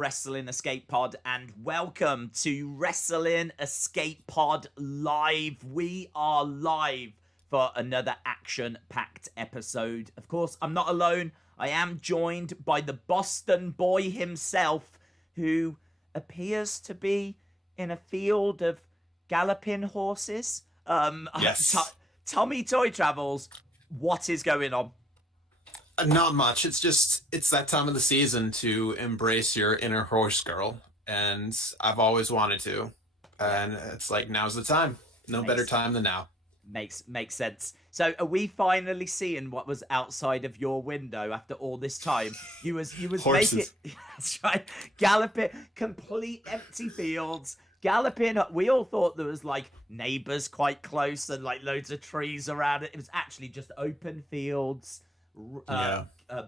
Wrestling Escape Pod, and welcome to Wrestling Escape Pod Live. We are live for another action-packed episode. Of course, I'm not alone. I am joined by the Boston boy himself, who appears to be in a field of galloping horses. Yes. Tommy Toy Travels, what is going on? Not much. It's that time of the season to embrace your inner horse girl. And I've always wanted to. And it's like, now's the time. No better time than now. Makes sense. So are we finally seeing what was outside of your window after all this time? You was Horses. making that's right, galloping, complete empty fields, galloping. We all thought there was like neighbors quite close and like loads of trees around it. It was actually just open fields.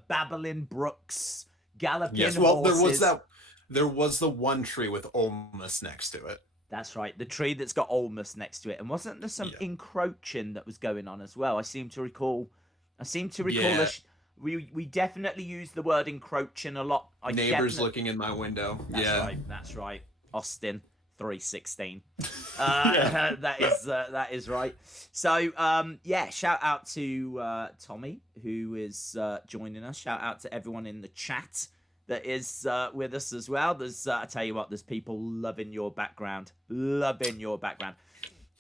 Babbling brooks, galloping Yes, well, horses. there was the one tree with Olmus next to it. That's right, the tree that's got Olmus next to it. And wasn't there some encroaching that was going on as well? I seem to recall. Yeah. We definitely use the word encroaching a lot. Neighbors looking in my window. That's right. Austin 316. That is right. So shout out to Tommy, who is joining us. Shout out to everyone in the chat that is with us as well. There's I tell you what, there's people loving your background.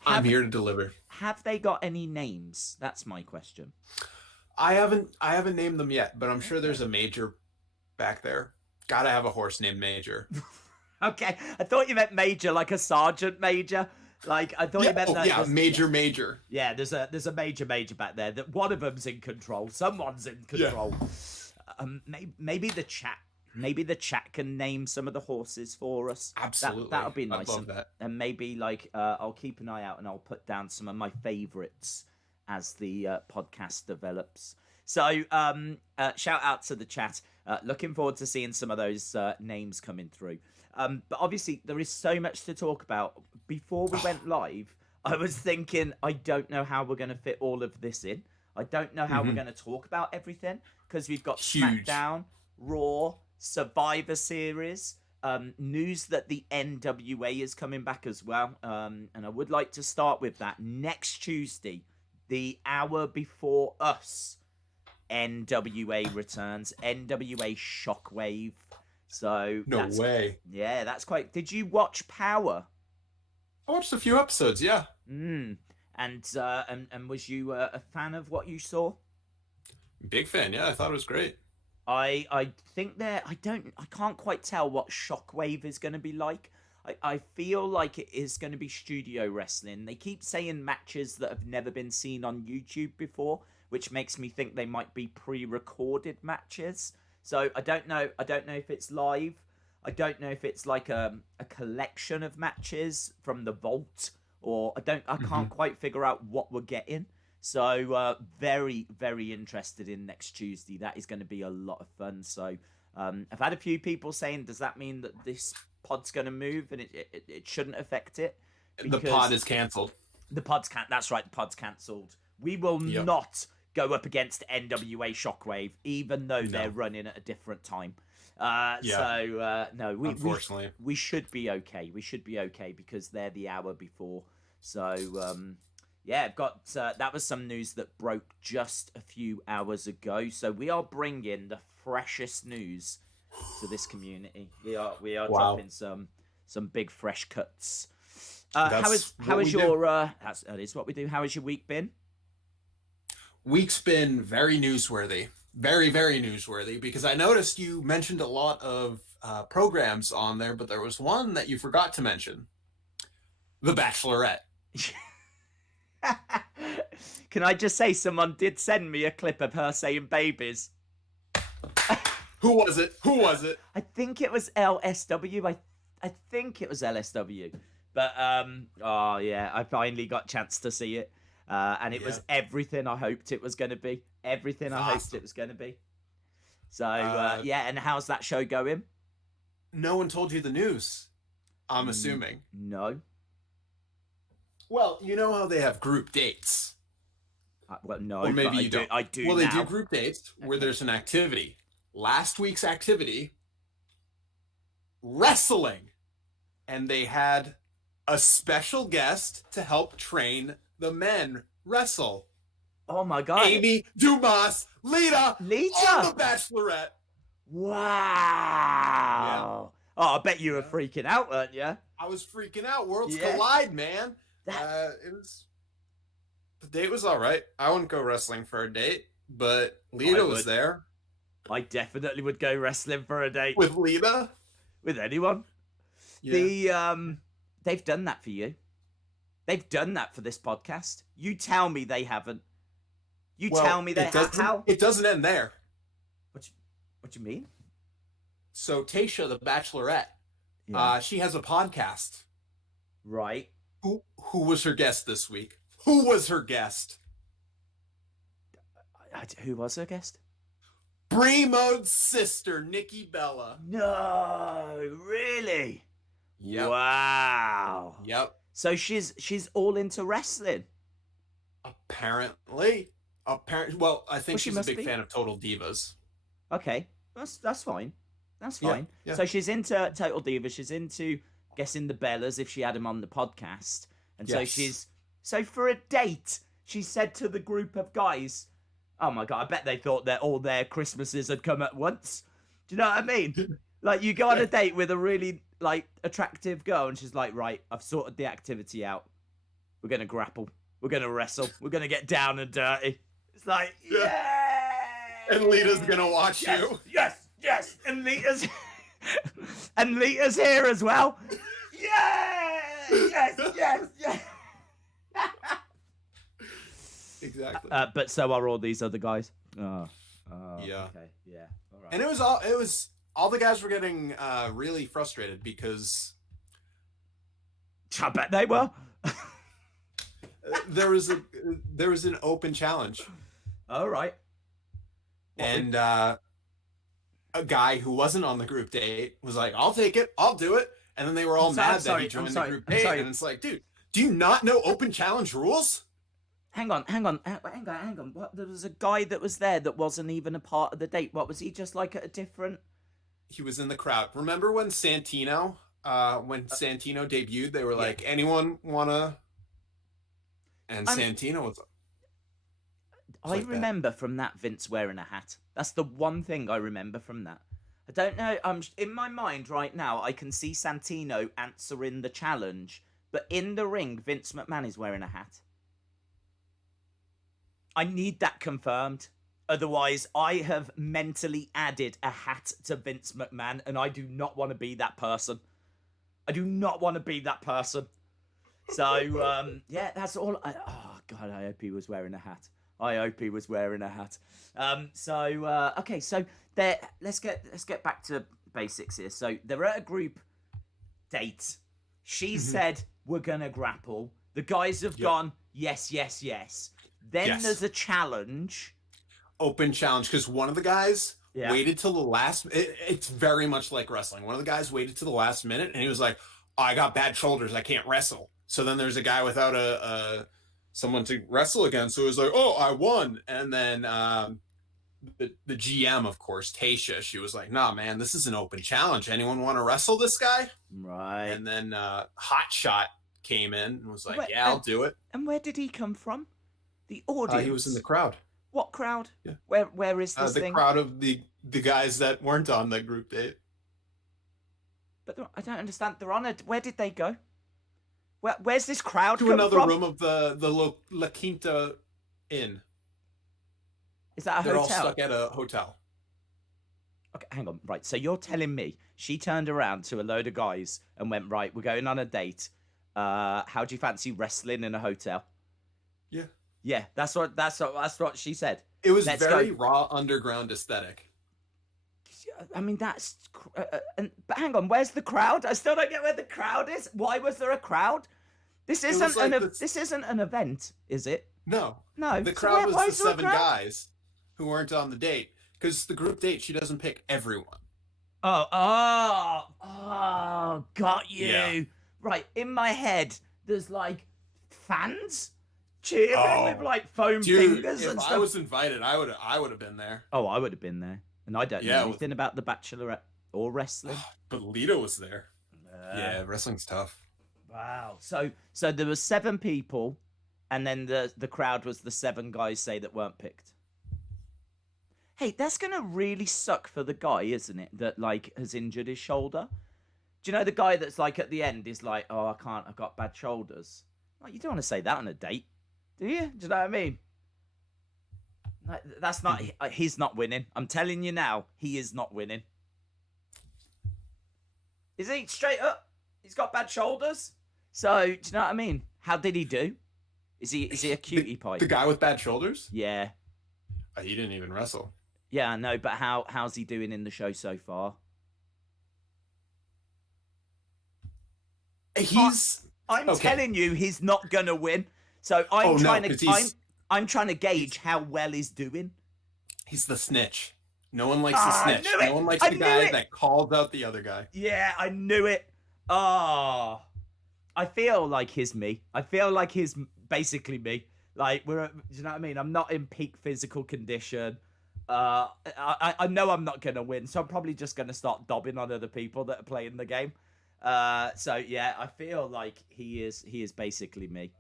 I'm here to deliver. Have they got any names? That's my question. I haven't named them yet, but I'm sure there's a major back there. Gotta have a horse named Major. Okay, I thought you meant major, like a sergeant major. Like I thought you meant that. Yeah, major. Yeah, there's a major back there. That one of them's in control. Someone's in control. Yeah. Maybe the chat. Maybe the chat can name some of the horses for us. Absolutely, that would be nice. I'd love that. And maybe like I'll keep an eye out and I'll put down some of my favorites as the podcast develops. So shout out to the chat. Looking forward to seeing some of those names coming through. But obviously, there is so much to talk about. Before we went live, I was thinking, I don't know how we're going to fit all of this in. I don't know how we're going to talk about everything, because we've got Huge. Smackdown, Raw, Survivor Series, news that the NWA is coming back as well. And I would like to start with that. Next Tuesday, the hour before us, NWA returns. NWA Shockwave. So No way. Yeah, that's quite. Did you watch Power? I watched a few episodes. Yeah. And was you a fan of what you saw? Big fan. Yeah, I thought it was great. I think I can't quite tell what Shockwave is going to be like. I feel like it is going to be studio wrestling. They keep saying matches that have never been seen on YouTube before, which makes me think they might be pre-recorded matches. So I don't know if it's live. I don't know if it's like a collection of matches from the vault, or I can't quite figure out what we're getting. So very, very interested in next Tuesday. That is going to be a lot of fun. So I've had a few people saying, does that mean that this pod's going to move and it shouldn't affect it? The pod is cancelled. That's right. The pod's cancelled. We will not go up against NWA Shockwave, even though they're running at a different time. So no, unfortunately, we should be okay. We should be okay because they're the hour before. So I've got that was some news that broke just a few hours ago. So we are bringing the freshest news to this community. We are dropping some big fresh cuts. That is what we do. How has your week been? Week's been very newsworthy. Very, very newsworthy, because I noticed you mentioned a lot of programs on there, but there was one that you forgot to mention. The Bachelorette. Can I just say, someone did send me a clip of her saying babies. Who was it? I think it was LSW. I think it was LSW. But, I finally got a chance to see it. And it was everything I hoped it was going to be. Everything I hoped it was going to be. So, and how's that show going? No one told you the news, I'm assuming. No. Well, you know how they have group dates. Well, no, or maybe you don't. I do. Well, now. They do group dates where there's an activity. Last week's activity wrestling. And they had a special guest to help train the men wrestle. Oh my God. Amy Dumas, Lita on The Bachelorette. Wow. Yeah. Oh, I bet you were freaking out, weren't you? I was freaking out. Worlds collide, man. The date was all right. I wouldn't go wrestling for a date, but Lita was there. I definitely would go wrestling for a date. With Lita? With anyone. Yeah. They've done that for you. They've done that for this podcast. You tell me they haven't. You tell me they have. How? It doesn't end there. What do you mean? So Tasha, the Bachelorette, she has a podcast. Right. Who was her guest this week? Who was her guest? Who was her guest? Bremo's sister, Nikki Bella. No, really? Yep. Wow. Yep. So she's all into wrestling. Apparently. Well, I think she's a big fan of Total Divas. Okay, that's fine. That's fine. Yeah. So she's into Total Divas. She's into guessing the Bellas if she had them on the podcast, and so for a date, she said to the group of guys, "Oh my God, I bet they thought that all their Christmases had come at once." Do you know what I mean? Like you go on a date with a really attractive girl, and she's like, "Right, I've sorted the activity out. We're gonna grapple. We're gonna wrestle. We're gonna get down and dirty." It's like, and Lita's gonna watch you. Yes, and Lita's here as well. Yes. Exactly. But so are all these other guys. Oh, yeah. Okay, yeah. All right. And all the guys were getting really frustrated because I bet they were. there was an open challenge. All right. And a guy who wasn't on the group date was like, "I'll take it. I'll do it." And then they were all mad that he joined the group date. And it's like, dude, do you not know open challenge rules? Hang on. What, there was a guy that was there that wasn't even a part of the date. What, was he just like at a different... He was in the crowd. Remember when Santino debuted, they were like, "Anyone wanna..." And Santino was... I remember from that Vince wearing a hat. That's the one thing I remember from that. I don't know. In my mind right now, I can see Santino answering the challenge, but in the ring, Vince McMahon is wearing a hat. I need that confirmed. Otherwise, I have mentally added a hat to Vince McMahon, and I do not want to be that person. I do not want to be that person. So, that's all. Oh, God, I hope he was wearing a hat. Okay, so let's get back to basics here. So they're at a group date. She said, "We're gonna grapple." The guys have gone, yes. Then there's a challenge. Open challenge, because one of the guys waited till the last... It's very much like wrestling. One of the guys waited till the last minute, and he was like, "I got bad shoulders. I can't wrestle." So then there's a guy without someone to wrestle against. So it was like, "Oh, I won." And then the GM, of course, Tasha, she was like, "Nah, man, this is an open challenge. Anyone want to wrestle this guy?" Right. And then Hot Shot came in and was like, I'll do it. And where did he come from? The audience? He was in the crowd. What crowd? Yeah. Where is this thing? The crowd of the guys that weren't on the group date. But I don't understand. They're on where did they go? Where's this crowd to come another from? room of the La Quinta Inn. Is that a They're hotel? all stuck at a hotel. Okay, hang on. Right, so you're telling me she turned around to a load of guys and went, "Right, we're going on a date. How do you fancy wrestling in a hotel?" Yeah. Yeah, that's what she said. It was very raw underground aesthetic. I mean, that's... but hang on, where's the crowd? I still don't get where the crowd is. Why was there a crowd? This isn't this isn't an event, is it? No. No. The crowd was the 7 guys who weren't on the date. Because the group date, she doesn't pick everyone. Oh, got you. Yeah. Right, in my head, there's like fans cheering with like foam fingers and if stuff. I was invited, I would have been there. Oh, I would have been there. And I don't know anything about The Bachelorette. or wrestling. But Lita was there. Yeah, wrestling's tough. Wow. So there were 7 people, and then the crowd was the 7 guys say that weren't picked. Hey, that's gonna really suck for the guy, isn't it? That like has injured his shoulder. Do you know the guy that's like at the end is like, oh, I can't, I've got bad shoulders. Like, you don't want to say that on a date, do you? Do you know what I mean? Like, that's not. He's not winning. I'm telling you now, he is not winning. Is he straight up? He's got bad shoulders. So do you know what I mean? How did he do? Is he a cutie pie? The guy with bad shoulders? Yeah. He didn't even wrestle. Yeah, I know, but how's he doing in the show so far? I'm okay. telling you, he's not gonna win. So I'm trying to gauge how well he's doing. He's the snitch. No one likes the snitch. No one likes the guy that calls out the other guy. Yeah, I knew it. I feel like he's me. I feel like he's basically me. Like do you know what I mean? I'm not in peak physical condition. I know I'm not gonna win, so I'm probably just gonna start dobbing on other people that are playing the game. So yeah, I feel like he is basically me.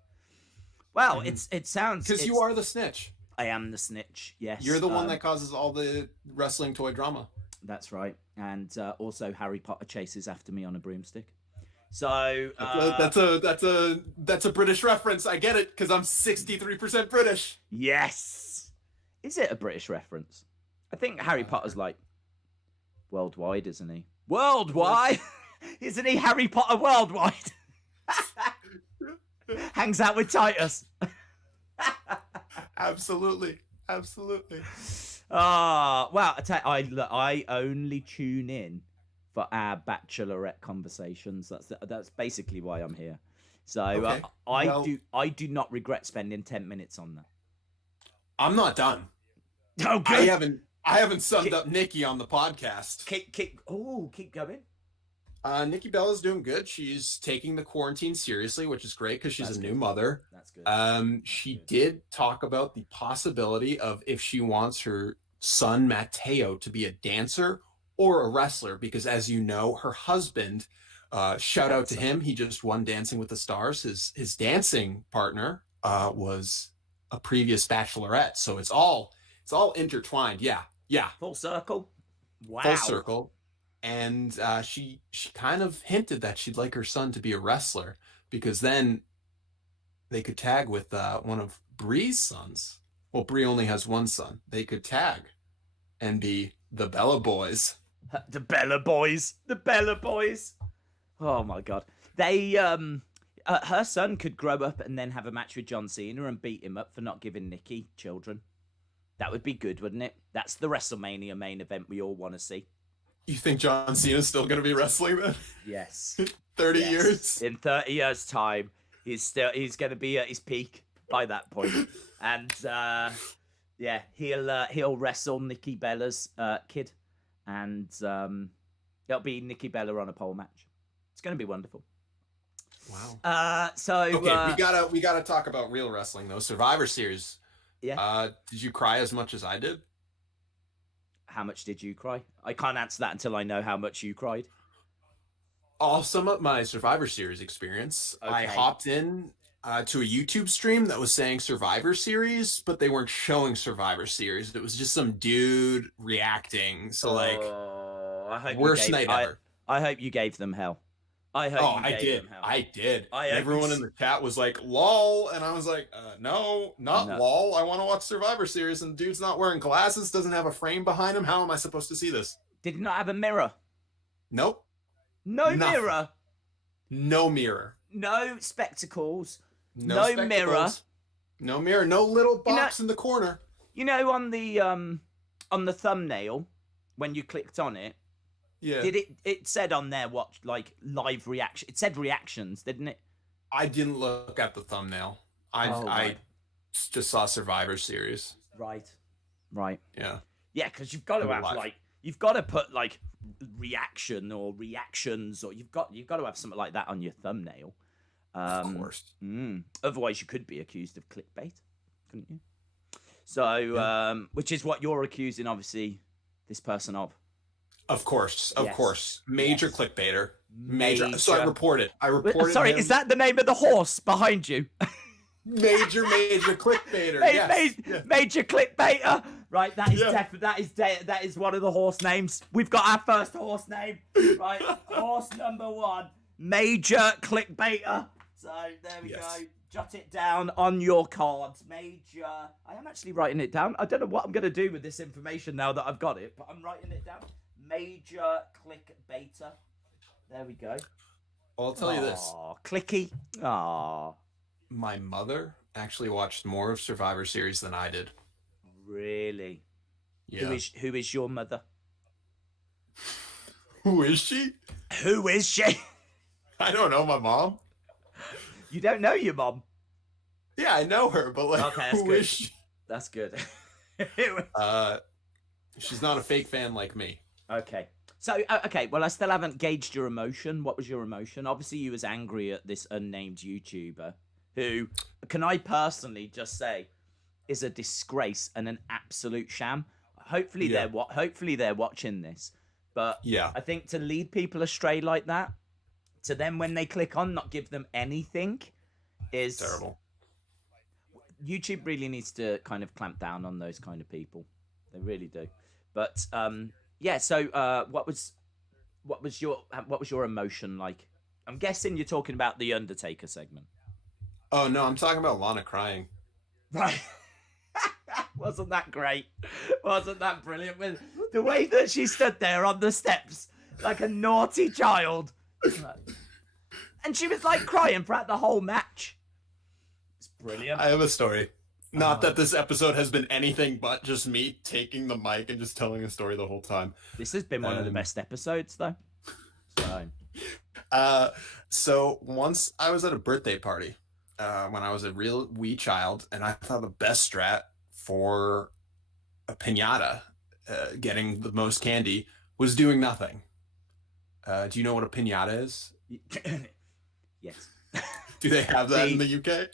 Well, it sounds because you are the snitch. I am the snitch. Yes, you're the one that causes all the wrestling toy drama. That's right, and also Harry Potter chases after me on a broomstick. So that's a British reference. I get it because I'm 63% British. Yes, is it a British reference? I think Harry Potter's like worldwide, isn't he? Worldwide. Isn't he Harry Potter worldwide? Hangs out with Titus. Absolutely. Well, I only tune in for our bachelorette conversations. That's basically why I'm here. So okay. I do not regret spending 10 minutes on that. I'm not done. Oh, good. I haven't summed up Nikki on the podcast. Keep going. Nikki Bella's doing good. She's taking the quarantine seriously, which is great because she's a new mother. That's good. She did talk about the possibility of if she wants her son Matteo to be a dancer or a wrestler, because as you know, her husband, shout out to him, he just won Dancing with the Stars. His dancing partner was a previous bachelorette, so it's all intertwined. Yeah. Full circle. Wow. Full circle. And she kind of hinted that she'd like her son to be a wrestler because then they could tag with one of Brie's sons. Well, Brie only has one son. They could tag and be the Bella Boys. The Bella Boys. The Bella Boys. Oh my God. They her son could grow up and then have a match with John Cena and beat him up for not giving Nikki children. That would be good, wouldn't it? That's the WrestleMania main event we all want to see. You think John Cena's still going to be wrestling then? Yes. 30 years? In 30 years' time, he's going to be at his peak by that point. And he'll wrestle Nikki Bella's kid, and it'll be Nikki Bella on a pole match. It's going to be wonderful. Wow. We gotta talk about real wrestling though. Survivor Series. Yeah. Did you cry as much as I did? How much did you cry? I can't answer that until I know how much you cried. I'll sum up my Survivor Series experience. Okay. I hopped in to a YouTube stream that was saying Survivor Series, but they weren't showing Survivor Series. It was just some dude reacting. So worst night ever. I hope you gave them hell. I did. Everyone in the chat was like, lol. And I was like, no, lol. I want to watch Survivor Series. And the dude's not wearing glasses, doesn't have a frame behind him. How am I supposed to see this? Did he not have a mirror? Nope. No mirror. No mirror. No spectacles. No mirror. No mirror. No little box in the corner. You know, on the thumbnail, when you clicked on it, yeah. It said on there what, like, live reaction? It said reactions, didn't it? I didn't look at the thumbnail. I just saw Survivor Series. Right. Yeah. Yeah, because you've got to have you've got to put like reaction or reactions, or you've got to have something like that on your thumbnail. Of course. Otherwise, you could be accused of clickbait, couldn't you? So, which is what you're accusing, obviously, this person of. Of course, of Yes. course. Major Yes. clickbaiter. Major. So I reported. Sorry, him. is that the name of the horse behind you? Major clickbaiter? Yes. Yeah. Major clickbaiter. Right, that is Yeah. that is one of the horse names. We've got our first horse name. Right, horse number 1, major clickbaiter. So there we Yes. go. Jot it down on your cards. Major. I am actually writing it down. I don't know what I'm going to do with this information now that I've got it, but I'm writing it down. Major clickbaiter. There we go. I'll tell you this. Aw, clicky. Aw. My mother actually watched more of Survivor Series than I did. Really? Yeah. Who is your mother? Who is she? Who is she? I don't know my mom. You don't know your mom? Yeah, I know her, but like, Okay, that's who good. is she? That's good. She's not a fake fan like me. Okay. So, okay, well, I still haven't gauged your emotion. What was your emotion? Obviously, you was angry at this unnamed YouTuber who, can I personally just say, is a disgrace and an absolute sham. Hopefully, Yeah. hopefully they're watching this. But Yeah. I think to lead people astray like that, to then when they click on, not give them anything, is Terrible. YouTube really needs to kind of clamp down on those kind of people. They really do. But yeah. So what was your emotion like? I'm guessing you're talking about the Undertaker segment. Oh no, I'm talking about Lana crying. Right. Wasn't that great? Wasn't that brilliant? With the way that she stood there on the steps like a naughty child. And she was like crying throughout the whole match. It's brilliant. I have a story. Not that this episode has been anything but just me taking the mic and just telling a story the whole time. This has been one of the best episodes, though. So once I was at a birthday party when I was a real wee child, and I thought the best strat for a piñata getting the most candy was doing nothing. Do you know what a piñata is? Yes. Do they have that in the UK?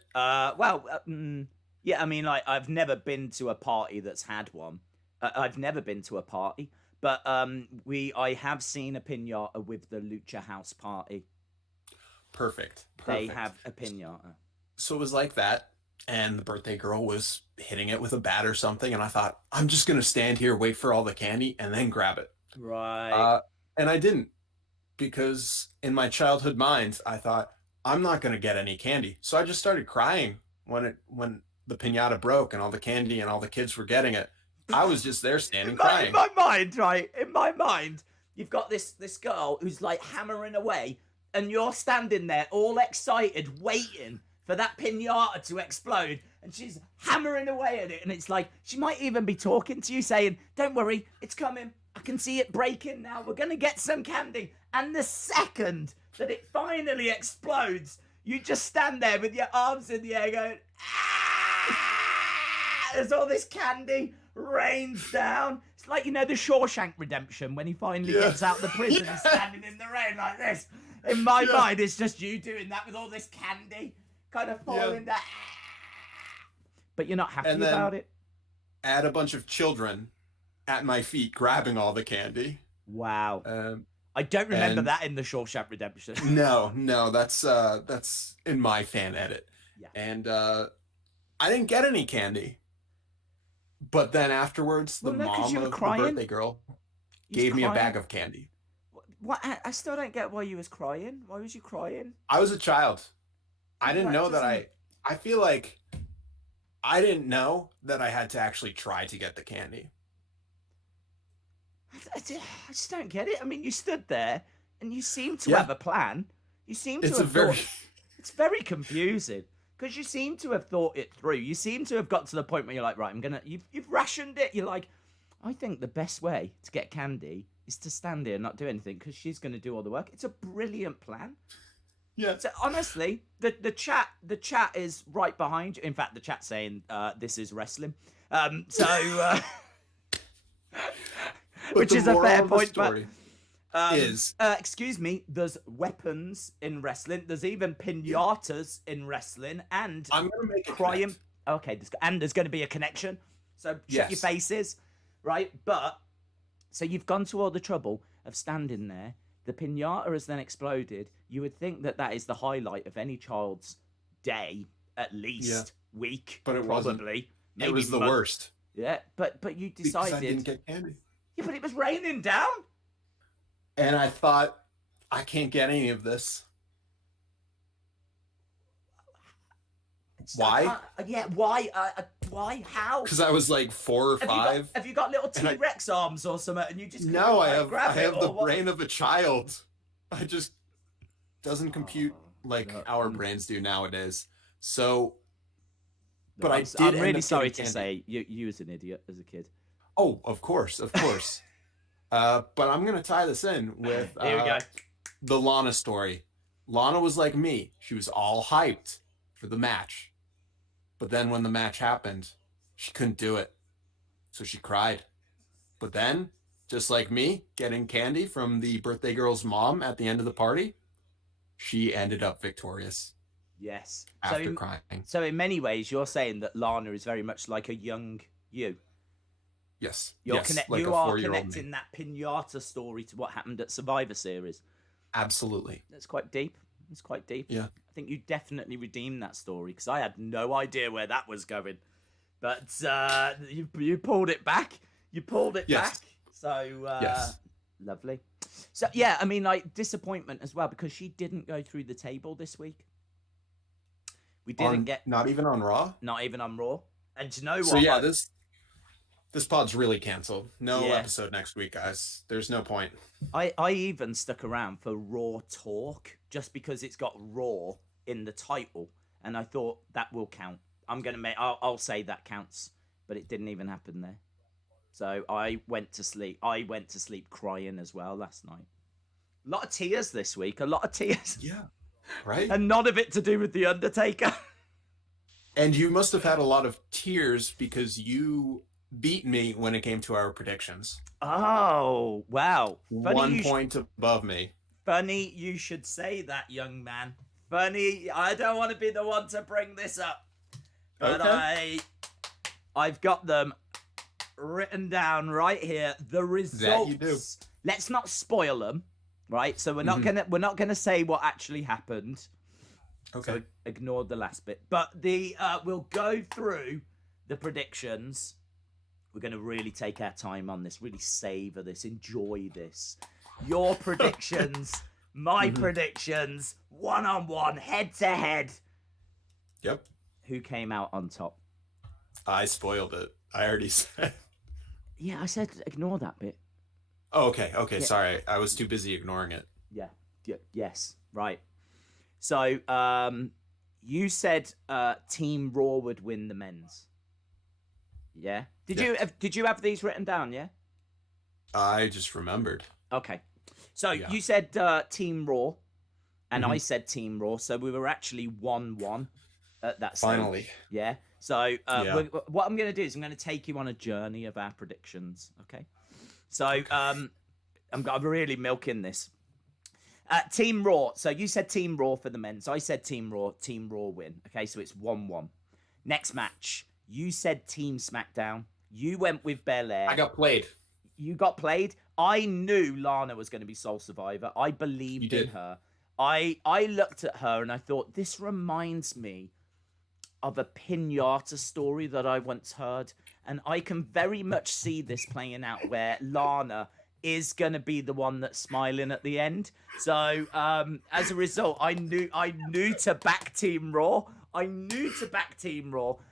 Yeah, I mean, like, I've never been to a party that's had one. I've never been to a party, but I have seen a piñata with the Lucha House party. Perfect. They have a piñata. So it was like that, and the birthday girl was hitting it with a bat or something, and I thought, I'm just going to stand here, wait for all the candy, and then grab it. Right. And I didn't, because in my childhood mind, I thought, I'm not going to get any candy. So I just started crying when the piñata broke and all the candy and all the kids were getting it. I was just there standing crying. In my mind, right? In my mind, you've got this girl who's like hammering away, and you're standing there all excited, waiting for that piñata to explode, and she's hammering away at it, and it's like, she might even be talking to you saying, don't worry, it's coming. I can see it breaking now. We're going to get some candy. And the second that it finally explodes, you just stand there with your arms in the air going, ah! There's all this candy rains down. It's like, you know, the Shawshank Redemption when he finally gets out of the prison and standing in the rain like this. In my mind, it's just you doing that with all this candy kind of falling down. But you're not happy about it. Add a bunch of children at my feet grabbing all the candy. Wow. I don't remember that in the Shawshank Redemption. No, that's in my fan edit. Yeah. And I didn't get any candy. But then afterwards, the mom of the birthday girl gave me a bag of candy. What? I still don't get why you was crying. Why was you crying? I was a child. I didn't know that I feel like I didn't know that I had to actually try to get the candy. I just don't get it. I mean, you stood there and you seem to have a plan. You seem to have thought. It's very confusing because you seem to have thought it through. You seem to have got to the point where you're like, right, you've rationed it. You're like, I think the best way to get candy is to stand here and not do anything because she's going to do all the work. It's a brilliant plan. Yeah. So honestly, the chat is right behind you. In fact, the chat's saying this is wrestling. Which is a fair point, but excuse me, there's weapons in wrestling. There's even piñatas in wrestling, and I'm gonna make crying. Okay, and there's going to be a connection. So shut your faces, right? But So you've gone to all the trouble of standing there. The piñata has then exploded. You would think that that is the highlight of any child's day, at least week, but it probably. wasn't. Maybe it was the worst. Yeah, but you decided. Because I didn't get candy. Yeah, but it was raining down. And I thought, I can't get any of this. Why? Why? Why? How? Because I was like 4 or 5. Have you got little T-Rex arms or something? And you just no, I have the what? brain of a child. I just doesn't compute like our brains do nowadays. So, but I'm really sorry to say you was an idiot as a kid. Oh, of course. But I'm gonna tie this in with Here we go. The Lana story. Lana was like me. She was all hyped for the match. But then when the match happened, she couldn't do it. So she cried. But then, just like me, getting candy from the birthday girl's mom at the end of the party, she ended up victorious. Yes. After crying. So in many ways, you're saying that Lana is very much like a young you. Yes. You are connecting that piñata story to what happened at Survivor Series. Absolutely. That's quite deep. It's quite deep. Yeah. I think you definitely redeemed that story because I had no idea where that was going. But you pulled it back. You pulled it back. So lovely. So yeah, I mean, like disappointment as well because she didn't go through the table this week. We didn't get not even on Raw. Not even on Raw. And do you know what? So yeah, this pod's really canceled. No episode next week, guys. There's no point. I even stuck around for Raw Talk just because it's got Raw in the title, and I thought that will count. I'll say that counts, but it didn't even happen there. So I went to sleep. I went to sleep crying as well last night. A lot of tears this week. A lot of tears. Yeah, right. And none of it to do with the Undertaker. And you must have had a lot of tears because you beat me when it came to our predictions. Oh, wow. 1 point above me. Funny you should say that, young man. Funny, I don't want to be the one to bring this up. But okay. I've got them written down right here. The results. That you do. Let's not spoil them, right? So we're not gonna say what actually happened. Okay. So ignore the last bit. But we'll go through the predictions. We're going to really take our time on this, really savor this, enjoy this. Your predictions, my predictions, one-on-one, head-to-head. Yep. Who came out on top? I spoiled it. I already said. Yeah, I said ignore that bit. Oh, okay. Yeah. Sorry. I was too busy ignoring it. Yeah. Yes. Right. So, you said Team Raw would win the men's. Yeah. Did you have these written down? Yeah. I just remembered. Okay. So you said Team Raw, and I said Team Raw. So we were actually 1-1 at that stage. Finally. Yeah. So what I'm going to do is I'm going to take you on a journey of our predictions. Okay. So I'm really milking this. Team Raw. So you said Team Raw for the men's. I said Team Raw. Team Raw win. Okay. So it's 1-1. Next match. You said Team Smackdown. You went with Belair. I got played. You got played. I knew Lana was going to be sole survivor. I believed in her. I looked at her and I thought, this reminds me of a piñata story that I once heard. And I can very much see this playing out where Lana is going to be the one that's smiling at the end. So as a result, I knew to back Team Raw.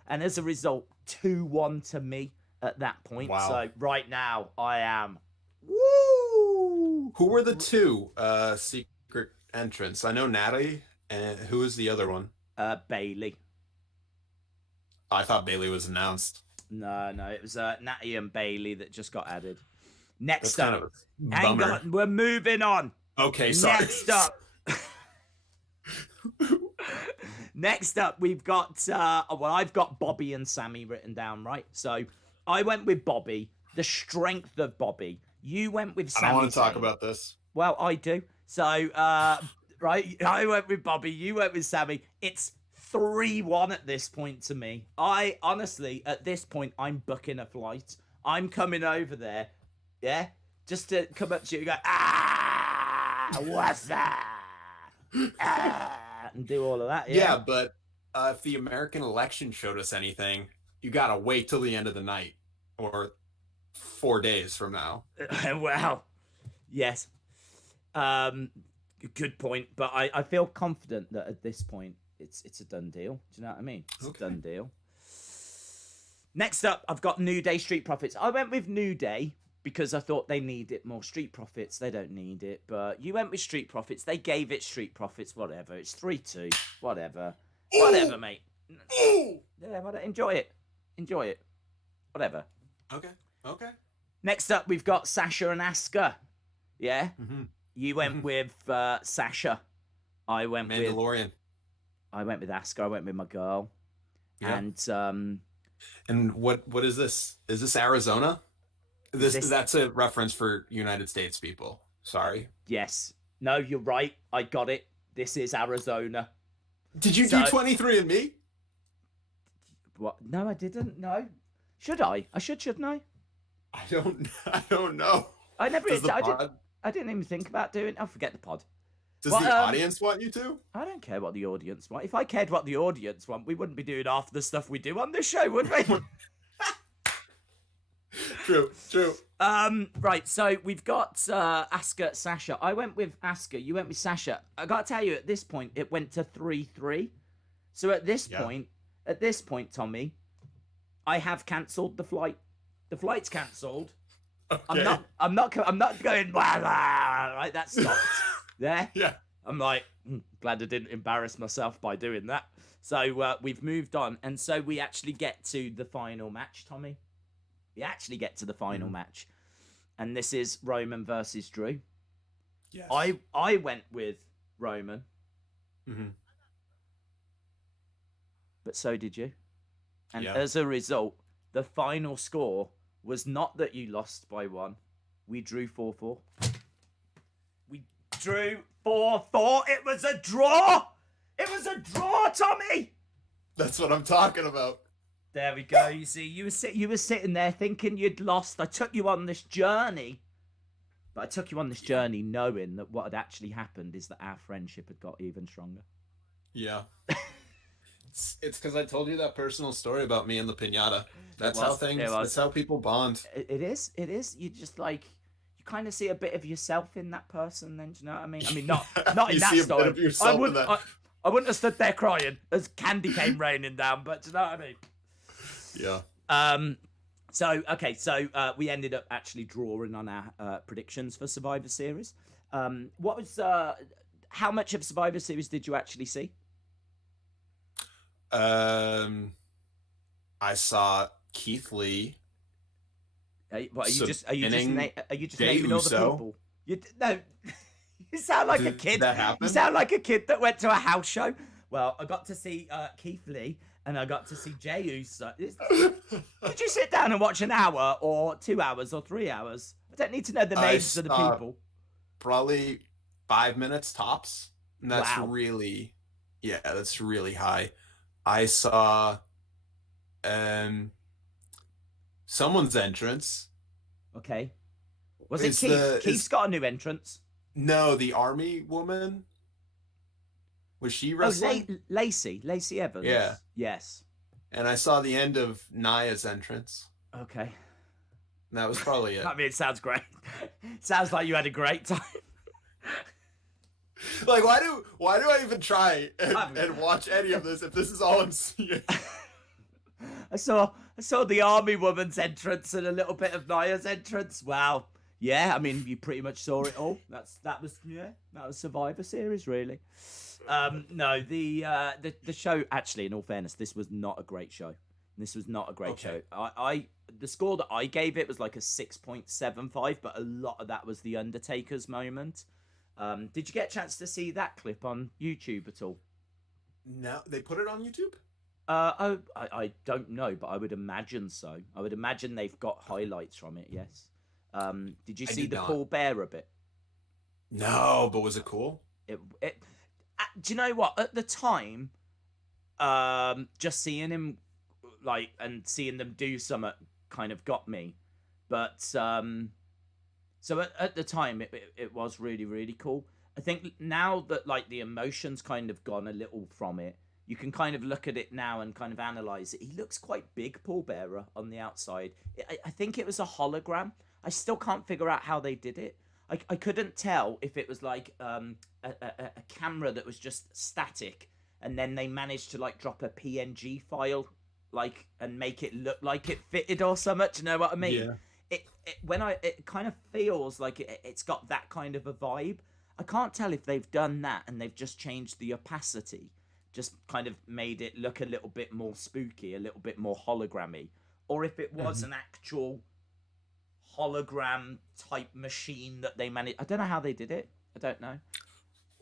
And as a result, 2-1 to me at that point. Wow. So right now, I am. Woo! Who were the two secret entrants? I know Natalie, and who was the other one? Bailey. I thought Bailey was announced. No, it was Natty and Bailey that just got added. Next That's up. kind of a Hang bummer. on, we're moving on. Okay, sorry. Next up, we've got, I've got Bobby and Sammy written down, right? So I went with Bobby, the strength of Bobby. You went with Sammy. I don't want to talk about this. Well, I do. So, right, I went with Bobby, you went with Sammy. It's 3-1 at this point to me. I, honestly, at this point, I'm booking a flight. I'm coming over there, yeah? just to come up to you and go, ah, what's that? Ah, and do all of that. Yeah, but if the American election showed us anything, you gotta wait till the end of the night or 4 days from now. Wow. Yes. Good point. But I feel confident that at this point it's a done deal. Do you know what I mean? It's a done deal. Next up, I've got New Day Street Profits. I went with New Day because I thought they needed more Street Profits. They don't need it. But you went with Street Profits. They gave it Street Profits. Whatever. It's 3-2. Whatever. Whatever, mate. Yeah, enjoy it. Enjoy it. Whatever. Okay. Next up, we've got Sasha and Asuka. Yeah? Mm-hmm. You went with Sasha. I went Mandalorian. I went with Asuka. I went with my girl. Yeah. And what is this? Is this Arizona? That's a reference for United States people. Sorry. Yes. No, you're right. I got it. This is Arizona. Did you do 23andMe? What? No, I didn't. No. Should I? I should, shouldn't I? I don't know. I never. I didn't even think about doing. I'll forget the pod. Does the audience want you to? I don't care what the audience want. If I cared what the audience want, we wouldn't be doing half the stuff we do on this show, would we? True. Right, so we've got Asuka, Sasha. I went with Asuka. You went with Sasha. I got to tell you, at this point, it went to 3-3. So at this point, Tommy, I have cancelled the flight. The flight's cancelled. Okay. I'm not going blah, blah, right. That stopped there. Yeah. I'm like, glad I didn't embarrass myself by doing that. So we've moved on, and so we actually get to the final match, Tommy. We actually get to the final match, and this is Roman versus Drew. Yes. I went with Roman, but so did you, and as a result, the final score was not that you lost by 1. We drew 4-4. We drew 4-4. It was a draw. It was a draw, Tommy. That's what I'm talking about. There we go. You see, you were sitting there thinking you'd lost. I took you on this journey, but I took you on this journey knowing that what had actually happened is that our friendship had got even stronger. Yeah. It's because I told you that personal story about me and the piñata. That's how people bond. It is. You just like, you kind of see a bit of yourself in that person. Then, do you know what I mean? I mean, not in that story. I wouldn't have stood there crying as candy came raining down. But do you know what I mean? Yeah. So we ended up actually drawing on our predictions for Survivor Series. How much of Survivor Series did you actually see? I saw Keith Lee. Are you just naming all the people? No, you sound like a kid. That happened? You sound like a kid that went to a house show. Well, I got to see Keith Lee, and I got to see Jey Uso. Did you sit down and watch an hour, or 2 hours, or 3 hours? I don't need to know the names of the people. Probably 5 minutes tops. And that's that's really high. I saw someone's entrance. Okay. Was it Keith? Keith's got a new entrance. No, the army woman. Was she wrestling? Lacey Evans. Yeah. Yes. And I saw the end of Nia's entrance. Okay. And that was probably it. I mean, it sounds great. Sounds like you had a great time. Like, why do I even try and watch any of this if this is all I'm seeing? I saw the army woman's entrance and a little bit of Nia's entrance. Wow. Yeah, I mean, you pretty much saw it all. That was Survivor Series, really. No, the show, actually, in all fairness, this was not a great show. This was not a great show. The score that I gave it was like a 6.75, but a lot of that was the Undertakers moment. Did you get a chance to see that clip on YouTube at all? No, they put it on YouTube? I don't know, but I would imagine so. I would imagine they've got highlights from it, yes. Did you see the Paul Bearer bit? No, but was it cool? Do you know what? At the time, just seeing him and seeing them do something kind of got me. But So at the time, it was really, really cool. I think now that like the emotions kind of gone a little from it, you can kind of look at it now and kind of analyze it. He looks quite big, Paul Bearer, on the outside. I think it was a hologram. I still can't figure out how they did it. I couldn't tell if it was like a camera that was just static, and then they managed to like drop a PNG file like and make it look like it fitted or so much. You know what I mean? Yeah. It kind of feels like it's got that kind of a vibe. I can't tell if they've done that and they've just changed the opacity, just kind of made it look a little bit more spooky, a little bit more hologrammy, or if it was an actual hologram type machine that they managed. I don't know how they did it. I don't know.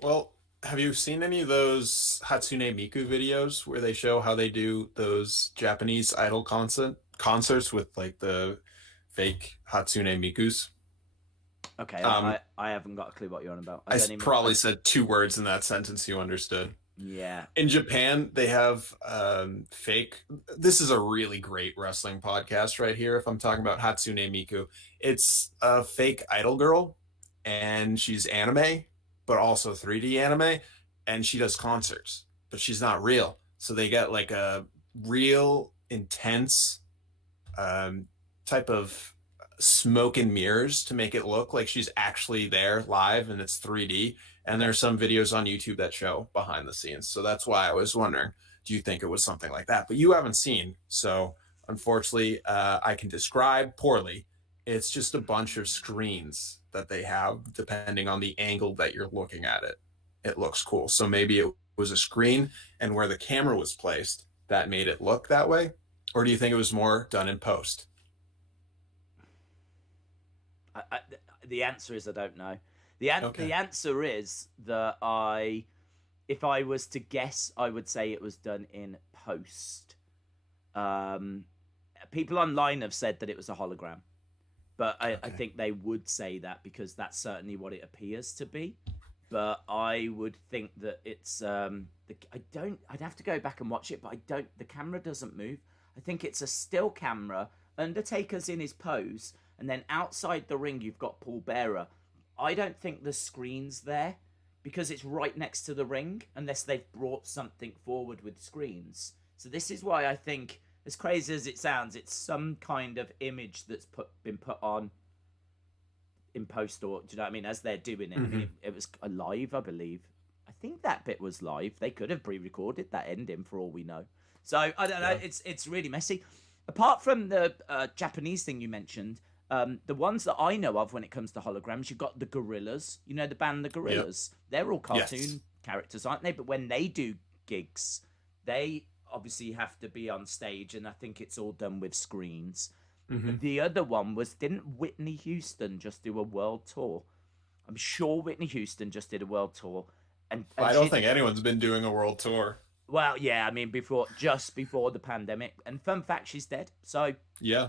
Well, have you seen any of those Hatsune Miku videos where they show how they do those Japanese idol concerts with like the fake Hatsune Mikus? Okay, I haven't got a clue what you're on about. I probably said 2 words in that sentence you understood. Yeah. In Japan, they have fake. This is a really great wrestling podcast right here. If I'm talking about Hatsune Miku, it's a fake idol girl, and she's anime, but also 3D anime, and she does concerts, but she's not real. So they get like a real intense type of smoke and mirrors to make it look like she's actually there live and it's 3D. And there's some videos on YouTube that show behind the scenes. So that's why I was wondering, do you think it was something like that? But you haven't seen. So unfortunately, I can describe poorly. It's just a bunch of screens that they have, depending on the angle that you're looking at it. It looks cool. So maybe it was a screen and where the camera was placed that made it look that way. Or do you think it was more done in post? The answer is I don't know. The answer is that if I was to guess, I would say it was done in post. People online have said that it was a hologram, but I think they would say that because that's certainly what it appears to be. But I would think that it's I'd have to go back and watch it, but the camera doesn't move. I think it's a still camera. Undertaker's in his pose, and then outside the ring you've got Paul Bearer. I don't think the screen's there because it's right next to the ring, unless they've brought something forward with screens. So this is why I think, as crazy as it sounds, it's some kind of image that's been put on in post, or do you know what I mean? As they're doing it, I mean, it was live, I believe. I think that bit was live. They could have pre-recorded that ending for all we know. So I don't know. It's really messy. Apart from the Japanese thing you mentioned. The ones that I know of when it comes to holograms, you've got the Gorillas. You know the band The Gorillas? Yep. They're all cartoon characters, aren't they? But when they do gigs, they obviously have to be on stage, and I think it's all done with screens. The other one was, didn't Whitney Houston just do a world tour? I'm sure Whitney Houston just did a world tour. And I don't think anyone's been doing a world tour. Well, yeah, I mean, just before the pandemic. And fun fact, she's dead. So yeah,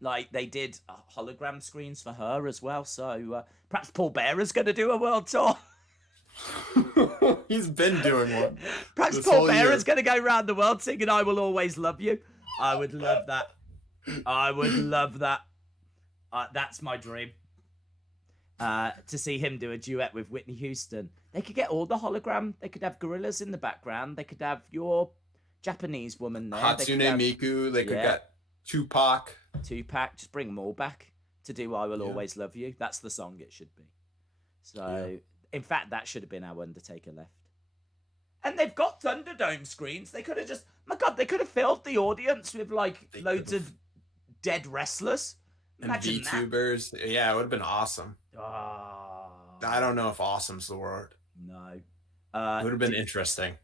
like they did hologram screens for her as well. So perhaps Paul Bearer's going to do a world tour. He's been doing one. Perhaps Paul Bearer's going to go around the world singing "I Will Always Love You." I would love that. I would love that. That's my dream. To see him do a duet with Whitney Houston. They could get all the hologram. They could have gorillas in the background. They could have your Japanese woman there. Hatsune Miku. They could get Tupac. Just bring them all back to do "I Will Always Love You." That's the song it should be. So, in fact, that should have been how Undertaker left. And they've got Thunderdome screens. They could have just... My God, they could have filled the audience with, like, loads of dead wrestlers. Imagine and VTubers. That. Yeah, it would have been awesome. I don't know if awesome's the word. No. It would have been interesting.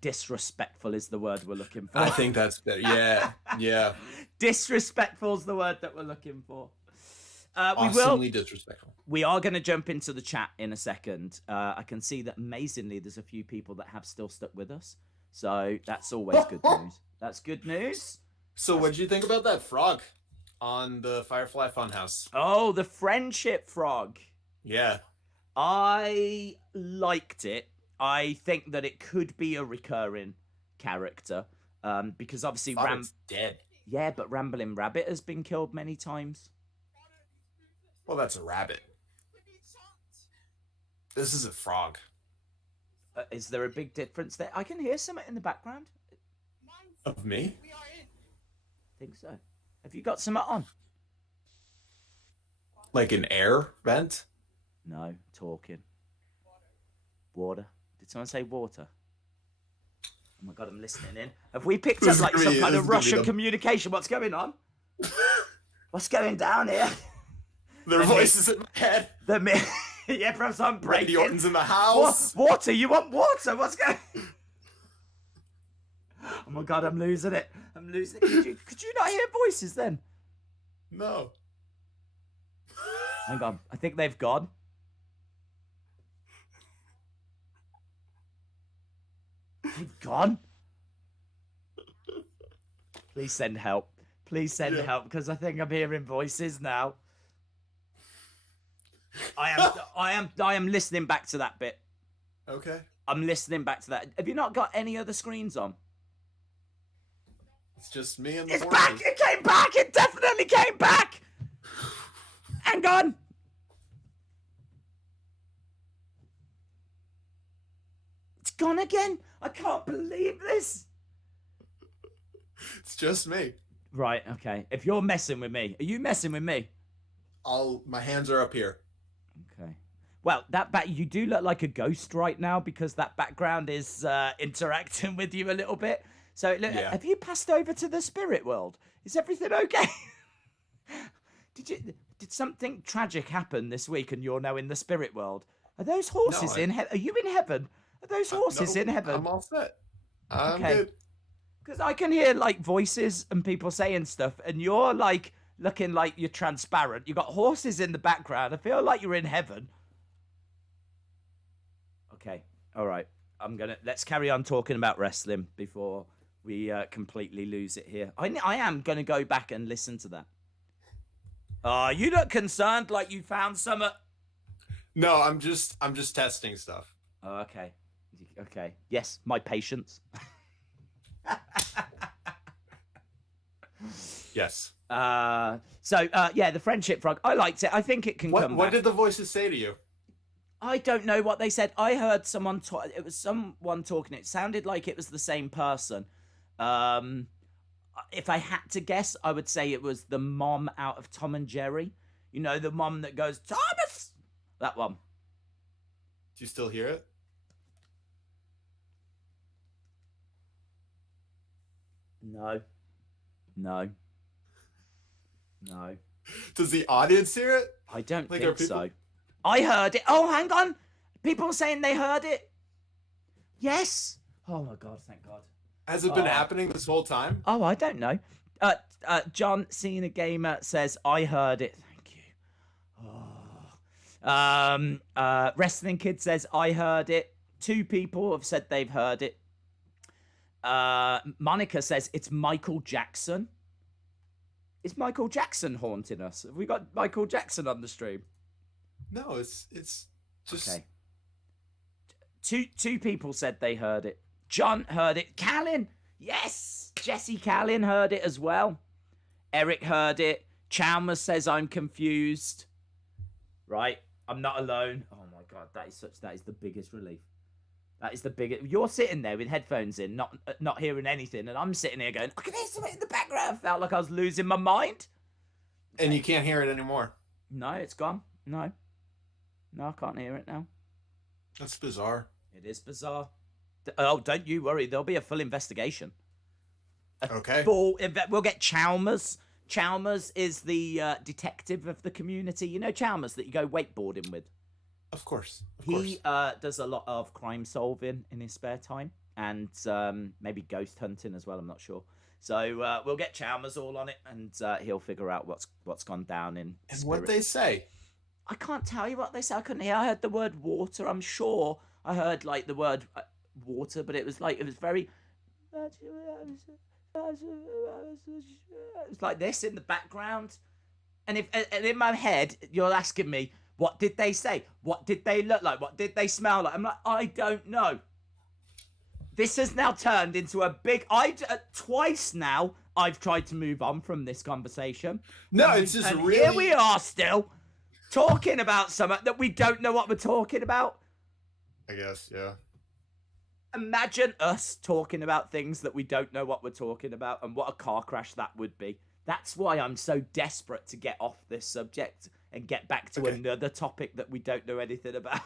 Disrespectful is the word we're looking for. I think that's better. Yeah. Disrespectful is the word that we're looking for. Awesomely disrespectful. We are going to jump into the chat in a second. I can see that amazingly there's a few people that have still stuck with us. So that's always good news. That's good news. So what did you think about that frog on the Firefly Funhouse? Oh, the friendship frog. Yeah. I liked it. I think that it could be a recurring character because obviously it's dead. Yeah, but Rambling Rabbit has been killed many times. Well, that's a rabbit. This is a frog. Is there a big difference there? I can hear something in the background. Of me? I think so. Have you got something on? Like an air vent? No, talking. Water. Did someone say water? Oh my god, I'm listening in. Have we picked up like some kind of Russian communication? What's going on? What's going down here? Their voices in my head. Yeah, perhaps I'm breaking. Randy Orton's in the house. Water? You want water? What's going? Oh my god, I'm losing it. I'm losing it. Could you not hear voices then? No. Hang on. I think they've gone. They've gone? Please send help. Please send help, because I think I'm hearing voices now. I am listening back to that bit. Okay. I'm listening back to that. Have you not got any other screens on? It's just me and the It's back! It came back! It definitely came back! Hang on! It's gone again! I can't believe this! It's just me. Right, okay. If you're messing with me, are you messing with me? My hands are up here. Okay. Well, you do look like a ghost right now because that background is interacting with you a little bit. So, look, have you passed over to the spirit world? Is everything okay? Did something tragic happen this week and you're now in the spirit world? Are those horses in heaven? Are you in heaven? Are those horses in heaven? I'm all set. I'm good. Because I can hear like voices and people saying stuff, and you're like looking like you're transparent. You got horses in the background. I feel like you're in heaven. Okay, all right. Let's carry on talking about wrestling before we completely lose it here. I am gonna go back and listen to that. You look concerned, like you found some. No, I'm just testing stuff. Oh, okay. Okay. Yes, my patience. Yes. The friendship frog. I liked it. I think it can come back. What did the voices say to you? I don't know what they said. I heard someone it was someone talking. It sounded like it was the same person. If I had to guess, I would say it was the mom out of Tom and Jerry. You know, the mom that goes, Thomas! That one. Do you still hear it? No. Does the audience hear it? I don't think so. I heard it. Oh, hang on. People saying they heard it. Yes. Oh my God, thank God. Has it been happening this whole time? Oh, I don't know. John Cena Gamer says, I heard it. Thank you. Wrestling Kid says, I heard it. 2 people have said they've heard it. Monica says, it's Michael Jackson. Is Michael Jackson haunting us? Have we got Michael Jackson on the stream? No, it's just... Okay. Two people said they heard it. John heard it. Callan, yes! Jesse Callan heard it as well. Eric heard it. Chalmers says I'm confused. Right, I'm not alone. Oh my God, that is the biggest relief. That is the biggest. You're sitting there with headphones in, not hearing anything, and I'm sitting here going, I can hear something in the background. I felt like I was losing my mind. And you can't hear it anymore. No, it's gone. No, I can't hear it now. That's bizarre. It is bizarre. Oh, don't you worry. There'll be a full investigation. Okay. We'll get Chalmers. Chalmers is the detective of the community. You know Chalmers that you go wakeboarding with? Of course. He does a lot of crime solving in his spare time, and maybe ghost hunting as well. I'm not sure. So we'll get Chalmers all on it, and he'll figure out what's gone down in. And what they say? I can't tell you what they say. I couldn't hear. I heard the word water. I'm sure I heard like the word water, but it was very. It's like this in the background, and in my head you're asking me, what did they say? What did they look like? What did they smell like? I'm like, I don't know. This has now turned into a big... twice now, I've tried to move on from this conversation. No, it's just and really... here we are still. talking about something that we don't know what we're talking about. I guess, yeah. Imagine us talking about things that we don't know what we're talking about, and what a car crash that would be. That's why I'm so desperate to get off this subject and get back to another topic that we don't know anything about.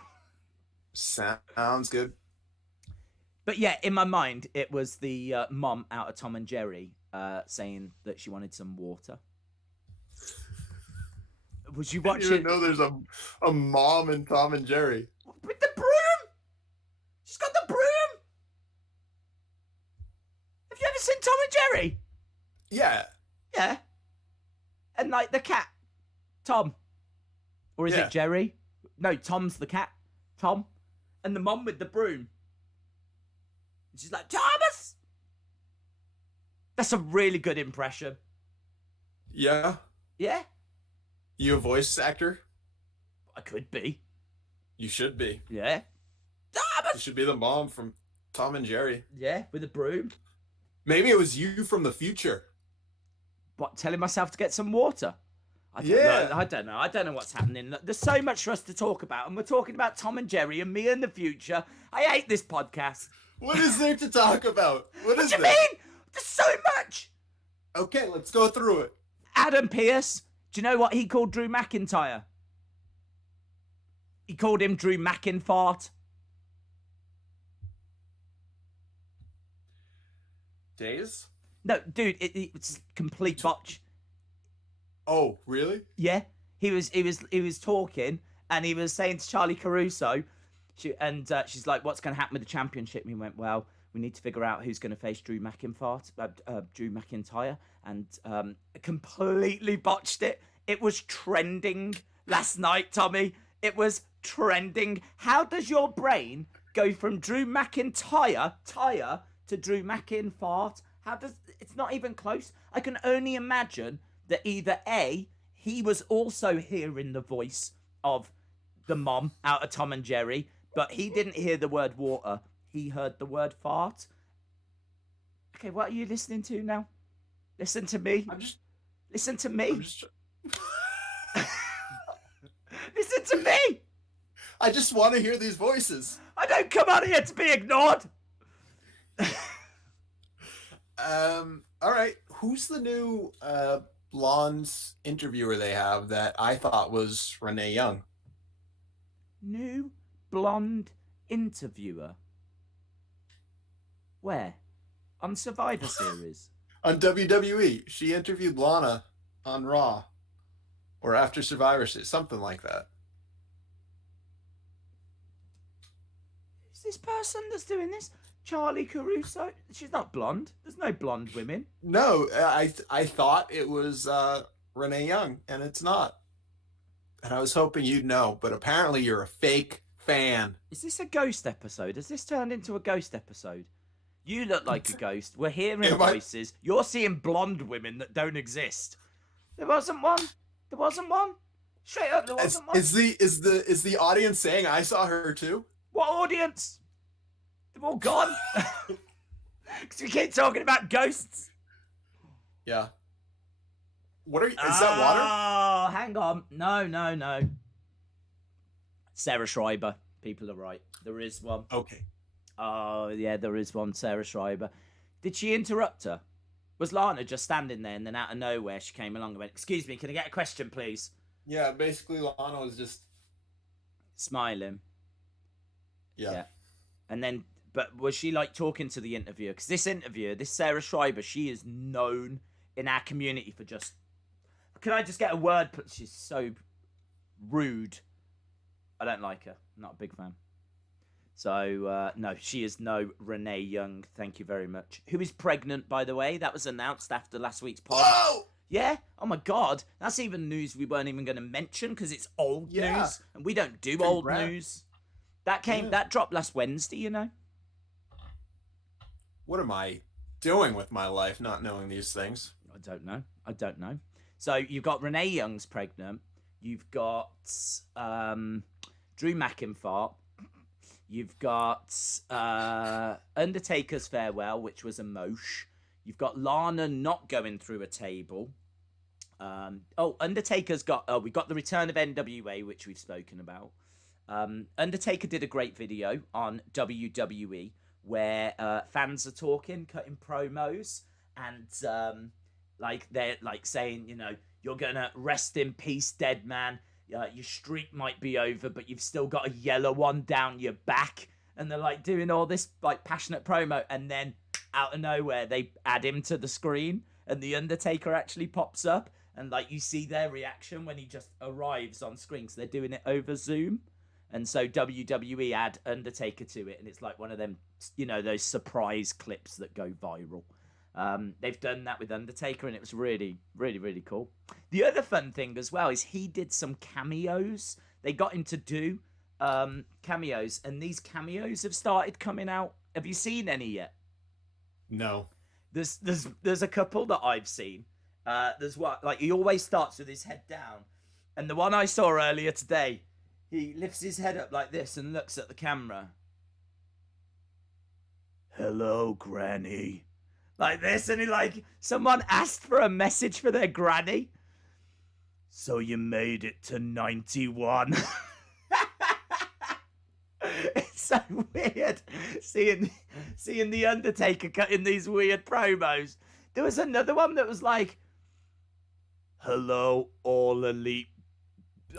Sounds good. But yeah, in my mind, it was the mom out of Tom and Jerry saying that she wanted some water. Was you watching? I didn't even know there's a mom in Tom and Jerry. With the broom! She's got the broom! Have you ever seen Tom and Jerry? Yeah. Yeah. And like the cat. Tom. Or is it Jerry? No, Tom's the cat. Tom. And the mom with the broom. And she's like, Thomas! That's a really good impression. Yeah. Yeah? You a voice actor? I could be. You should be. Yeah. Thomas! You should be the mom from Tom and Jerry. Yeah, with a broom. Maybe it was you from the future. What, telling myself to get some water? I don't know. I don't know what's happening. There's so much for us to talk about, and we're talking about Tom and Jerry and me in the future. I hate this podcast. What is there to talk about? What do you mean? There's so much. Okay, let's go through it. Adam Pearce. Do you know what he called Drew McIntyre? He called him Drew McInfart. Days? No, dude, it's complete botch. Oh, really? Yeah, he was talking, and he was saying to Charlie Caruso, she's like, "What's going to happen with the championship?" And he went, "Well, we need to figure out who's going to face Drew McIntyre," and completely botched it. It was trending last night, Tommy. It was trending. How does your brain go from Drew McIntyre to Drew McInfart? It's not even close. I can only imagine that either A, he was also hearing the voice of the mom out of Tom and Jerry, but he didn't hear the word water. He heard the word fart. Okay, what are you listening to now? Listen to me. Listen to me. Listen to me. I just want to hear these voices. I don't come out here to be ignored. All right. Who's the new blonde interviewer they have that I thought was Renee Young? New blonde interviewer? Where? On Survivor Series? On WWE. She interviewed Lana on Raw. Or after Survivor Series. Something like that. Is this person that's doing this Charlie Caruso? She's not blonde. There's no blonde women. No, I thought it was Renee Young, and it's not. And I was hoping you'd know, but apparently you're a fake fan. Is this a ghost episode? Has this turned into a ghost episode? You look like a ghost. We're hearing voices. You're seeing blonde women that don't exist. There wasn't one. There wasn't one. Straight up, there wasn't one. Is the audience saying I saw her too? What audience? They're all gone. Because we keep talking about ghosts. Yeah. What are you? Is that water? Oh, hang on. No. Sarah Schreiber. People are right. There is one. Okay. Oh, yeah, there is one. Sarah Schreiber. Did she interrupt her? Was Lana just standing there, and then out of nowhere she came along and went, "Excuse me, can I get a question, please?" Yeah, basically Lana was just smiling. Yeah. And then, but was she like talking to the interviewer? Because this Sarah Schreiber, she is known in our community for just, can I just get a word? She's so rude. I don't like her. Not a big fan. So, no, she is no Renee Young. Thank you very much. Who is pregnant, by the way. That was announced after last week's pod. Whoa! Yeah? Oh, my God. That's even news we weren't even going to mention because it's old news. And we don't do old news. That dropped last Wednesday, you know. What am I doing with my life not knowing these things? I don't know. So, you've got Renee Young's pregnant. You've got Drew McIntyre. You've got Undertaker's farewell, which was a mosh. You've got Lana not going through a table. Undertaker's got. We got the return of NWA, which we've spoken about. Undertaker did a great video on WWE where fans are talking, cutting promos, and like they're like saying, you're gonna rest in peace, dead man. Your streak might be over, but you've still got a yellow one down your back. And they're like doing all this like passionate promo, and then out of nowhere they add him to the screen, and the Undertaker actually pops up, and like you see their reaction when he just arrives on screen. So they're doing it over Zoom, and so WWE add Undertaker to it, and it's like one of them, those surprise clips that go viral. They've done that with Undertaker, and it was really, really, really cool. The other fun thing as well is he did some cameos. They got him to do cameos, and these cameos have started coming out. Have you seen any yet? No. There's a couple that I've seen. There's one, like, he always starts with his head down, and the one I saw earlier today, he lifts his head up like this and looks at the camera. Hello, Granny. Like this, and someone asked for a message for their granny. So you made it to 91. It's so weird seeing the Undertaker cutting these weird promos. There was another one that was like, hello, All Elite.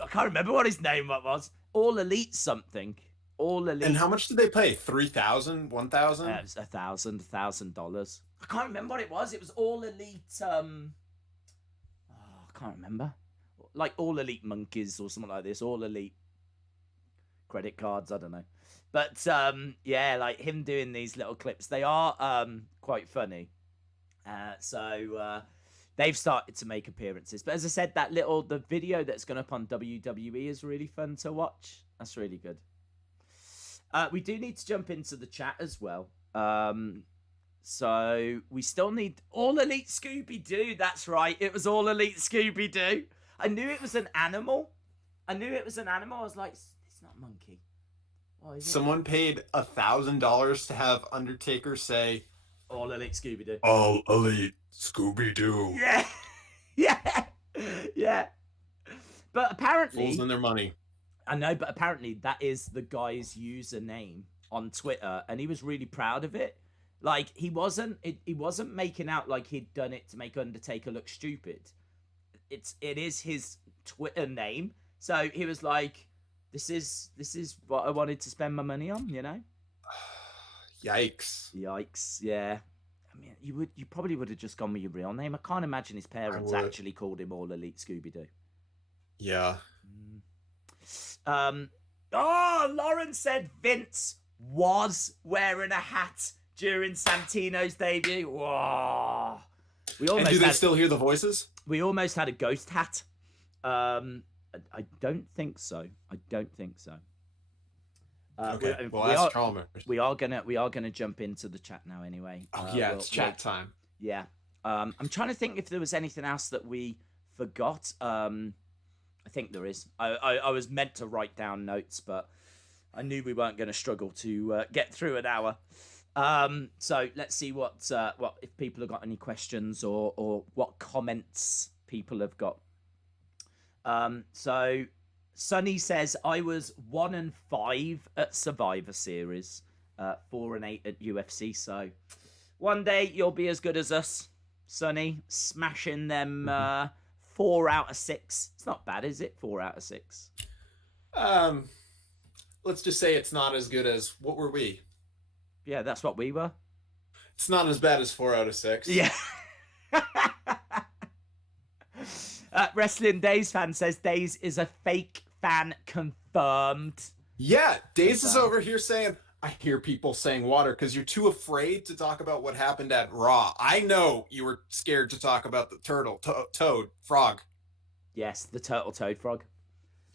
I can't remember what his name was. All Elite something. All Elite. And how much did they pay? $3,000? $1,000? It was $1,000. I can't remember what it was. It was All Elite. I can't remember. Like All Elite Monkeys or something like this. All Elite credit cards. I don't know. But yeah, like him doing these little clips, they are quite funny. So they've started to make appearances. But as I said, the video that's gone up on WWE is really fun to watch. That's really good. We do need to jump into the chat as well. So we still need All Elite Scooby-Doo. That's right. It was All Elite Scooby-Doo. I knew it was an animal. I was like, it's not a monkey. What is it? Someone paid $1,000 to have Undertaker say, All Elite Scooby-Doo. All Elite Scooby-Doo. Yeah. Yeah. Yeah. But apparently... Fools and their money. I know, but apparently that is the guy's username on Twitter, and he was really proud of it. Like, he wasn't making out like he'd done it to make Undertaker look stupid. It is his Twitter name, so he was like, "This is what I wanted to spend my money on," Yikes! Yeah. I mean, you probably would have just gone with your real name. I can't imagine his parents actually called him All Elite Scooby-Doo. Yeah. Lauren said Vince was wearing a hat during Santino's debut. Whoa. And do they still hear the voices? We almost had a ghost hat. I don't think so. Okay. Ask Chalmers. We are gonna jump into the chat now anyway. Oh yeah, it's chat time. Yeah. I'm trying to think if there was anything else that we forgot. I think there is. I was meant to write down notes, but I knew we weren't going to struggle to get through an hour. So let's see what if people have got any questions or what comments people have got. So Sonny says, I was 1-5 at Survivor Series, 4-8 at UFC. So one day you'll be as good as us, Sonny, smashing them 4 out of 6. It's not bad, is it? 4 out of 6. Let's just say it's not as good as, what were we? Yeah, that's what we were. It's not as bad as 4 out of 6. Yeah. Wrestling Days fan says Days is a fake fan confirmed. Yeah, Days is over here saying, I hear people saying water because you're too afraid to talk about what happened at Raw. I know you were scared to talk about the turtle, toad, frog. Yes, the turtle, toad, frog.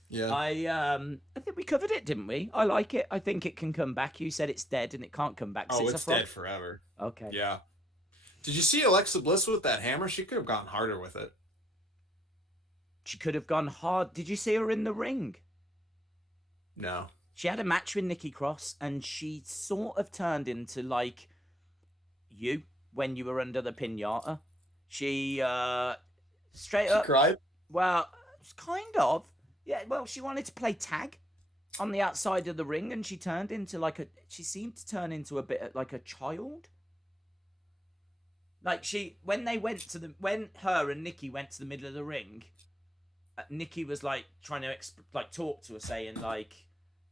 Yeah. I think we covered it, didn't we? I like it. I think it can come back. You said it's dead and it can't come back. Oh, it's dead forever. Okay. Yeah. Did you see Alexa Bliss with that hammer? She could have gone harder with it. She could have gone hard. Did you see her in the ring? No. She had a match with Nikki Cross, and she sort of turned into, like, you when you were under the pinata. She Straight She up. cried. Well, kind of. Yeah, well, she wanted to play tag on the outside of the ring, and she seemed to turn into a bit like a child. Like when her and Nikki went to the middle of the ring, Nikki was like trying to talk to her, saying like,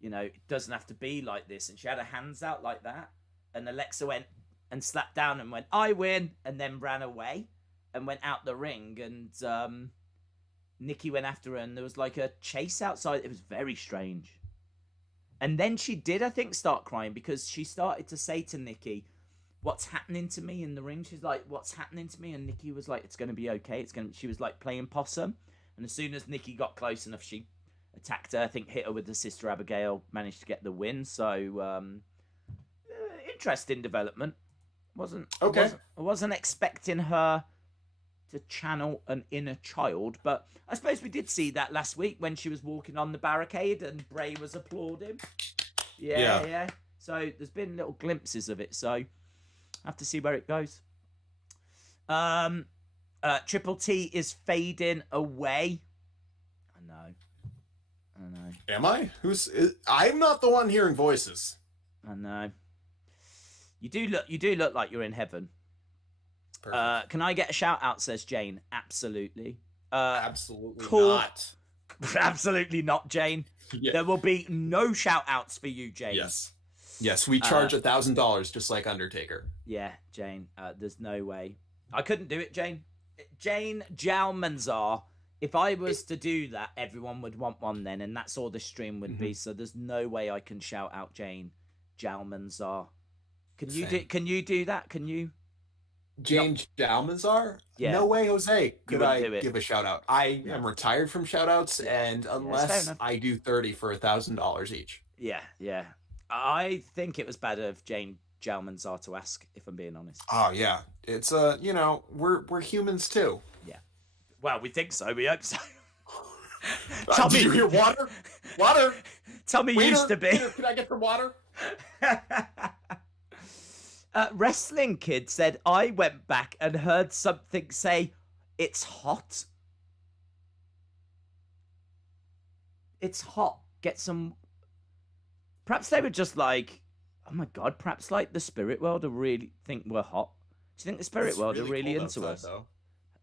it doesn't have to be like this, and she had her hands out like that, and Alexa went and slapped down and went, "I win," and then ran away and went out the ring, and Nikki went after her, and there was like a chase outside. It was very strange. And then she did, I think, start crying because she started to say to Nikki, "What's happening to me in the ring?" She's like, "What's happening to me?" And Nikki was like, "It's going to be okay. She was like playing possum. And as soon as Nikki got close enough, she attacked her. I think hit her with the Sister Abigail, managed to get the win. So, interesting development. I wasn't expecting her to channel an inner child, but I suppose we did see that last week when she was walking on the barricade and Bray was applauding. Yeah. So there's been little glimpses of it. So I have to see where it goes. Triple T is fading away. I know. Am I? I'm not the one hearing voices. I know. You do look like you're in heaven. Can I get a shout out? Says Jane. Absolutely. Absolutely cool. not. Absolutely not, Jane. Yeah. There will be no shout outs for you, Jane. Yes, we charge $1,000 just like Undertaker. Yeah, Jane. There's no way. I couldn't do it, Jane. Jane Jalmanzar. If I was to do that, everyone would want one then, and that's all the stream would be. So there's no way I can shout out Jane Jalmanzar. Can you do that? Can you? Jane Jalmanzar? Yeah. No way, Jose. Could I do it. give a shout out? I am retired from shout outs, and unless I do 30 for $1,000 each. Yeah. I think it was bad of Jane Jalmanzar to ask, if I'm being honest. Oh yeah, it's we're humans too. Yeah. Well, we think so. We hope so. Did you hear water? Water. Tommy used to be. Waiter, can I get some water? Wrestling Kid said, I went back and heard something say, "It's hot." It's hot. Get some. Perhaps they were just like, oh my God, perhaps like the spirit world will really think we're hot. Do you think the spirit world are really into outside, us? Though.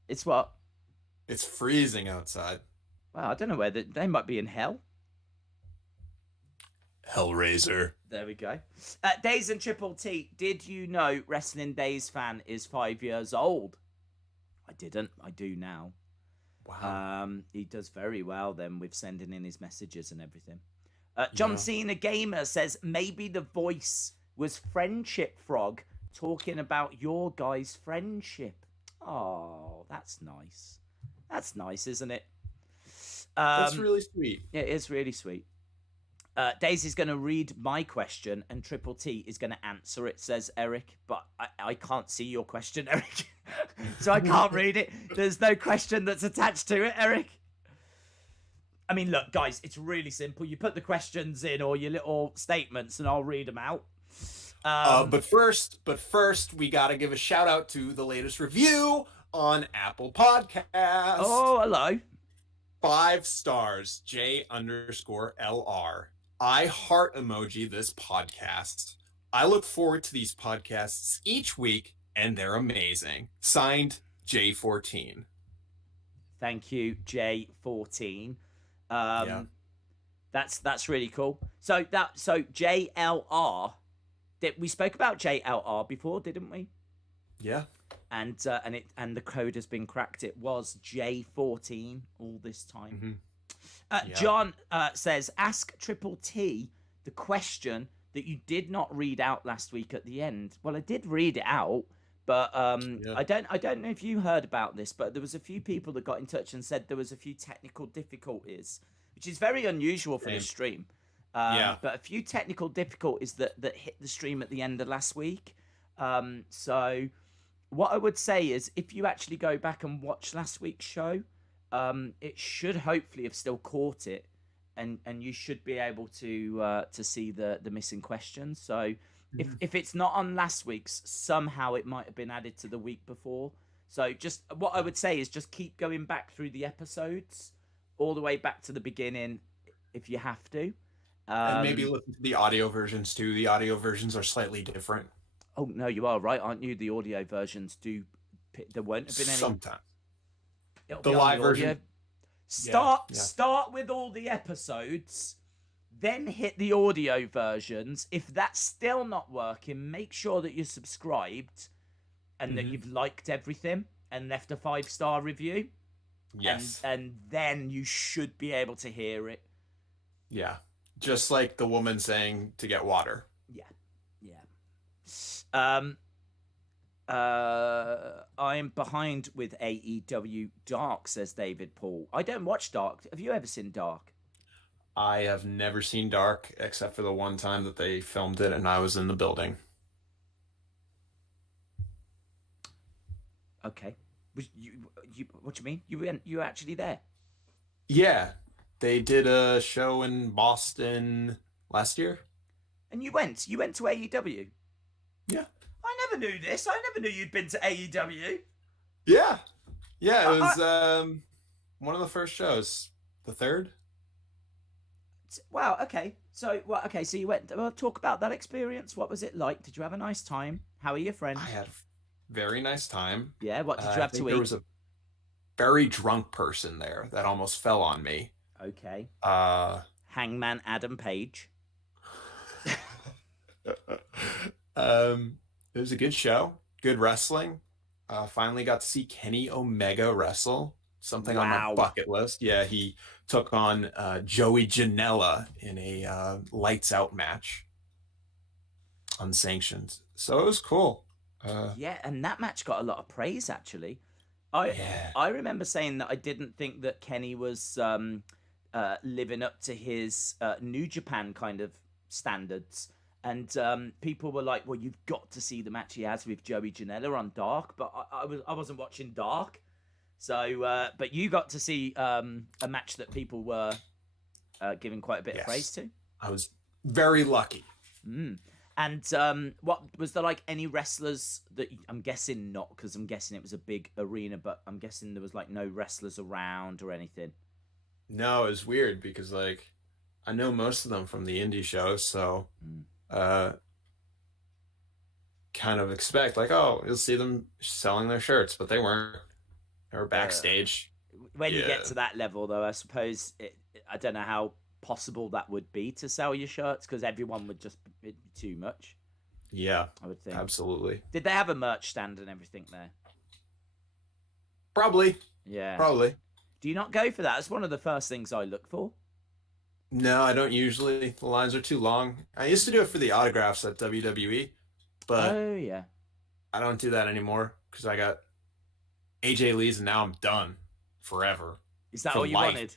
It's what? It's freezing outside. Well, I don't know where they might be in hell. Hellraiser. There we go. Days and Triple T, did you know Wrestling Days fan is 5 years old? I didn't. I do now. Wow. He does very well then with sending in his messages and everything. John Cena Gamer says, maybe the voice was Friendship Frog talking about your guys' friendship. Oh, that's nice. That's nice, isn't it? That's really sweet. It is really sweet. Daisy's going to read my question and Triple T is going to answer it, says Eric. But I can't see your question, Eric. So I can't read it. There's no question that's attached to it, Eric. I mean, look, guys, it's really simple. You put the questions in or your little statements and I'll read them out. But first, we got to give a shout out to the latest review on Apple Podcasts. Oh, hello. 5 stars, J_LR. I heart emoji this podcast. I look forward to these podcasts each week, and they're amazing. Signed, J14. Thank you, J14. That's really cool. So JLR. We spoke about JLR before, didn't we? Yeah. And the code has been cracked. It was J14 all this time. John says, ask Triple T the question that you did not read out last week at the end. Well, I did read it out, but I don't know if you heard about this, but there was a few people that got in touch and said there was a few technical difficulties, which is very unusual for this stream. But a few technical difficulties that hit the stream at the end of last week. So what I would say is if you actually go back and watch last week's show, it should hopefully have still caught it, and you should be able to see the missing questions. So if it's not on last week's, somehow it might have been added to the week before. So just what I would say is just keep going back through the episodes all the way back to the beginning if you have to. And maybe listen to the audio versions too. The audio versions are slightly different. Oh no, you are right, aren't you? The audio versions do. There won't have been any. Sometimes. The live version. Start with all the episodes, then hit the audio versions. If that's still not working, make sure that you're subscribed and that you've liked everything and left a 5-star review. Yes. And then you should be able to hear it. Yeah. Just like the woman saying to get water. Yeah. I'm behind with AEW Dark, says David Paul. I don't watch Dark. Have you ever seen Dark? I have never seen Dark except for the one time that they filmed it and I was in the building. Okay. What do you mean? You were actually there? Yeah. They did a show in Boston last year. And you went to AEW? Yeah. I never knew this. I never knew you'd been to AEW. Yeah. Yeah, it was one of the first shows. The third? Wow, okay. So you went. Well, talk about that experience. What was it like? Did you have a nice time? How are your friends? I had a very nice time. Yeah, what did you have to eat? There was a very drunk person there that almost fell on me. Okay. Hangman Adam Page. It was a good show, good wrestling. Finally got to see Kenny Omega wrestle. Something on my bucket list. Yeah, he took on Joey Janela in a lights out match, unsanctioned. So it was cool. Yeah, and that match got a lot of praise actually. I remember saying that I didn't think that Kenny was living up to his New Japan kind of standards. And people were like, well, you've got to see the match he has with Joey Janela on Dark. But I wasn't watching Dark. So, but you got to see a match that people were giving quite a bit of praise to. I was very lucky. And what was there like any wrestlers that I'm guessing not, because I'm guessing it was a big arena, but I'm guessing there was like no wrestlers around or anything. No, it was weird because like I know most of them from the indie shows, so kind of expect like, oh, you'll see them selling their shirts, but they weren't. They were backstage. When you get to that level, though, I suppose I don't know how possible that would be to sell your shirts because everyone would just be too much. Yeah, I would think. Absolutely. Did they have a merch stand and everything there? Probably. Yeah. Probably. Do you not go for that? It's one of the first things I look for. No, I don't usually. The lines are too long. I used to do it for the autographs at WWE, but I don't do that anymore because I got AJ Lee's and now I'm done forever. Is that what you wanted?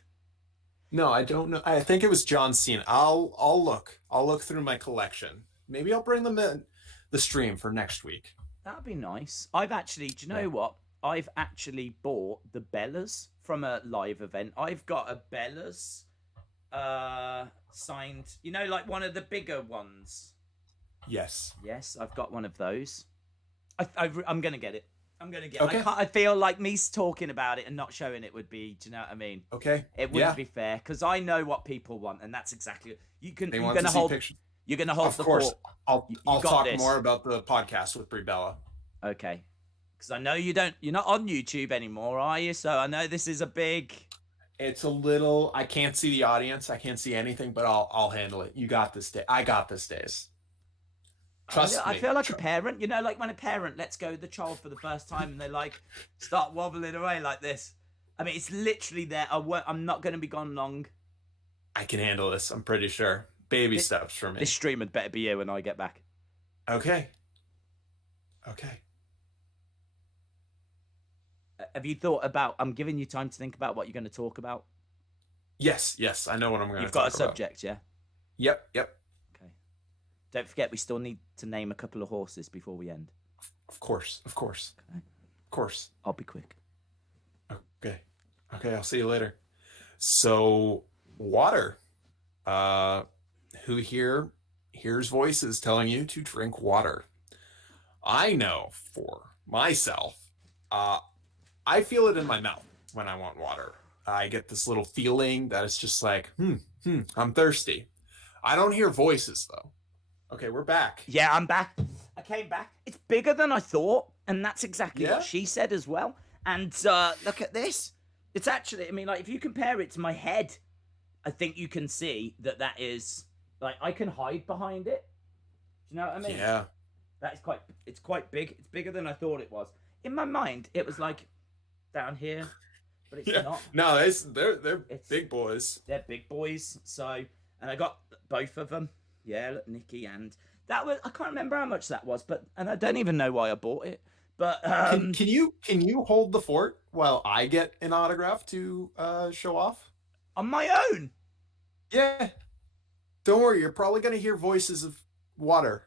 No, I don't know. I think it was John Cena. I'll look through my collection. Maybe I'll bring them in the stream for next week. That'd be nice. I've actually, do you know what? I've actually bought the Bellas from a live event. I've got a Bellas signed, you know, like one of the bigger ones. Yes. Yes, I've got one of those. I'm going to get it. I'm going to get it. I feel like me talking about it and not showing it would be, do you know what I mean? Okay. It wouldn't be fair because I know what people want and that's exactly you're going to hold pictures. You're going to hold the course. Fort. I'll talk more about the podcast with Brie Bella. Okay. Because I know you're not on YouTube anymore, are you? So I know this is a big. It's a little. I can't see the audience. I can't see anything, but I'll handle it. You got this day. I got this, days. Trust me. I feel like a parent. You know, like when a parent lets go of the child for the first time and they like start wobbling away like this. I mean, it's literally there. I'm not going to be gone long. I can handle this. I'm pretty sure. Baby steps for me. This stream had better be here when I get back. Okay. Have you thought about? I'm giving you time to think about what you're going to talk about. Yes. I know what I'm going to talk about. You've got a subject, yeah? Yep. Okay. Don't forget, we still need to name a couple of horses before we end. Of course. Okay. Of course. I'll be quick. Okay, I'll see you later. So, water. Who here hears voices telling you to drink water? I know for myself I feel it in my mouth when I want water. I get this little feeling that it's just like, I'm thirsty. I don't hear voices though. Okay, we're back. Yeah, I'm back. I came back. It's bigger than I thought, and that's exactly what she said as well. And look at this. It's actually, I mean, like, if you compare it to my head, I think you can see that is, like, I can hide behind it. Do you know what I mean? Yeah. It's quite big. It's bigger than I thought it was. In my mind, it was like down here, but it's not. No, they're big boys. They're big boys. So, and I got both of them. Yeah, look, Nikki, and that was, I can't remember how much that was, and I don't even know why I bought it. But can you hold the fort while I get an autograph to show off on my own? Yeah. Don't worry, you're probably gonna hear voices of water.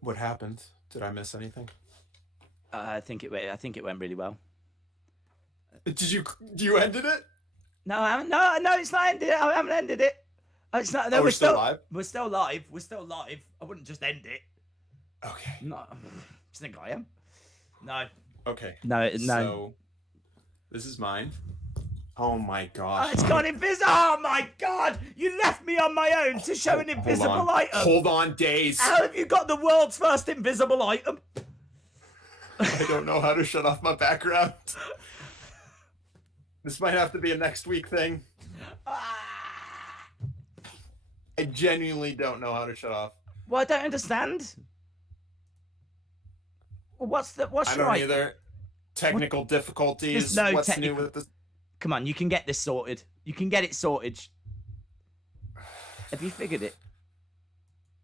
What happened? Did I miss anything? I think it went really well. Did you ended it? No, I haven't. No, it's not ended. I haven't ended it. It's not. No, we're still live. We're still live. We're still live. I wouldn't just end it. Okay. No, do you think I am? No. Okay. No. So this is mine. Oh my gosh. Oh, it's gone invisible. Oh my god! You left me on my own to show an invisible item. Hold on, Days. How have you got the world's first invisible item? I don't know how to shut off my background. This might have to be a next week thing. I genuinely don't know how to shut off. Well, I don't understand. What's I don't either. Technical difficulties. What's new with this? Come on, you can get this sorted. You can get it sorted. Have you figured it?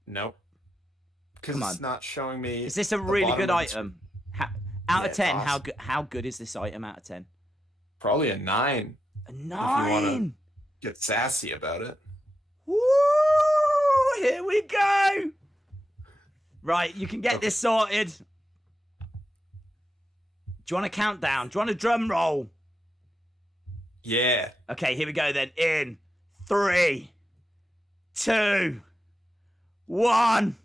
Nope. Because it's not showing me. Is this a really good item? Out of 10, awesome. How good is this item out of 10? Probably a 9. A 9? If you want to get sassy about it. Woo! Here we go! Right, you can get this sorted. Do you want a countdown? Do you want a drum roll? Yeah. Okay, here we go then. In 3, 2, 1.